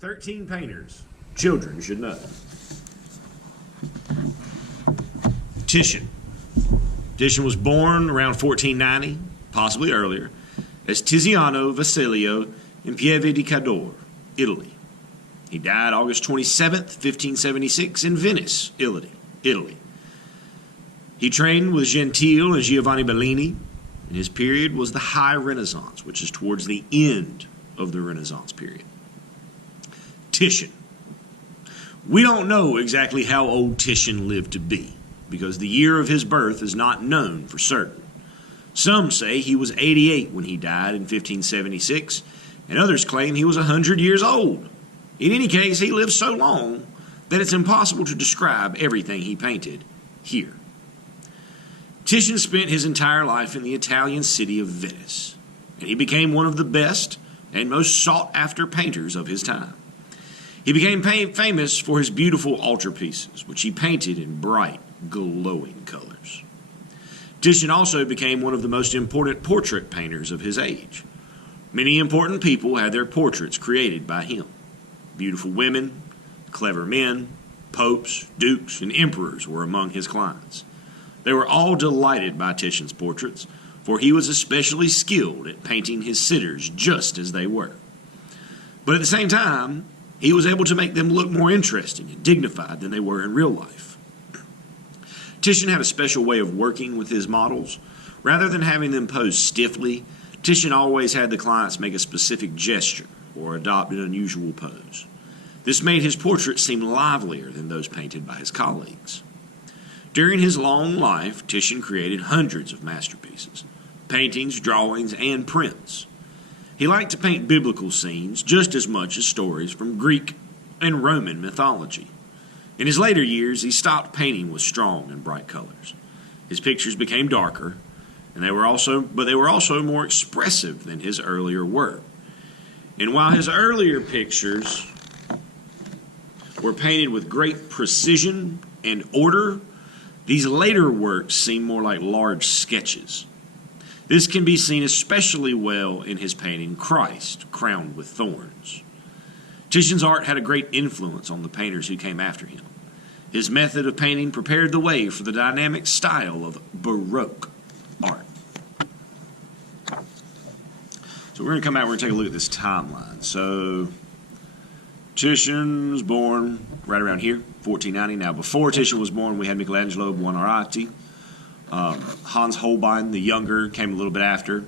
13 painters children should know. Titian. Titian was born around 1490, possibly earlier, as Tiziano Vasilio in Pieve di Cadore, Italy. He died August 27th, 1576 in Venice, Italy. He trained with Gentile and Giovanni Bellini, and his period was the High Renaissance, which is towards the end of the Renaissance period. Titian. We don't know exactly how old Titian lived to be, because the year of his birth is not known for certain. Some say he was 88 when he died in 1576, and others claim he was 100 years old. In any case, he lived so long that it's impossible to describe everything he painted here. Titian spent his entire life in the Italian city of Venice, and he became one of the best and most sought-after painters of his time. He became famous for his beautiful altarpieces, which he painted in bright, glowing colors. Titian also became one of the most important portrait painters of his age. Many important people had their portraits created by him. Beautiful women, clever men, popes, dukes, and emperors were among his clients. They were all delighted by Titian's portraits, for he was especially skilled at painting his sitters just as they were. But at the same time, he was able to make them look more interesting and dignified than they were in real life. Titian had a special way of working with his models. Rather than having them pose stiffly, Titian always had the clients make a specific gesture or adopt an unusual pose. This made his portraits seem livelier than those painted by his colleagues. During his long life, Titian created hundreds of masterpieces, paintings, drawings, and prints. He liked to paint biblical scenes just as much as stories from Greek and Roman mythology. In his later years, he stopped painting with strong and bright colors. His pictures became darker, and they were also more expressive than his earlier work. And while his earlier pictures were painted with great precision and order, these later works seem more like large sketches. This can be seen especially well in his painting Christ, Crowned with Thorns. Titian's art had a great influence on the painters who came after him. His method of painting prepared the way for the dynamic style of Baroque art. So we're going to come out and we're going to take a look at this timeline. So Titian was born right around here, 1490. Now, before Titian was born, we had Michelangelo Buonarroti. Hans Holbein, the younger, came a little bit after.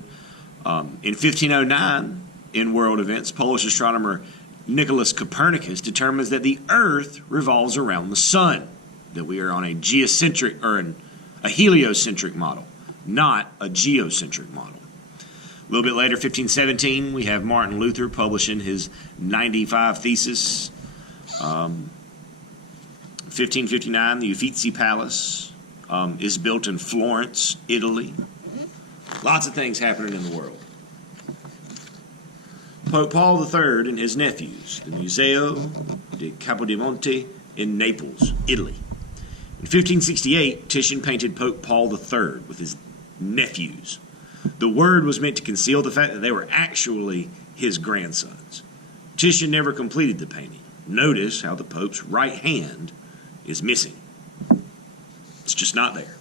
In 1509, in world events, Polish astronomer Nicholas Copernicus determines that the Earth revolves around the sun, that we are on a geocentric or a heliocentric model, not a geocentric model. A little bit later, 1517, we have Martin Luther publishing his 95 Thesis. 1559, the Uffizi Palace is built in Florence, Italy. Lots of things happening in the world. Pope Paul III and his nephews, the Museo di Capodimonte in Naples, Italy. In 1568, Titian painted Pope Paul III with his nephews. The word was meant to conceal the fact that they were actually his grandsons. Titian never completed the painting. Notice how the Pope's right hand is missing. It's just not there.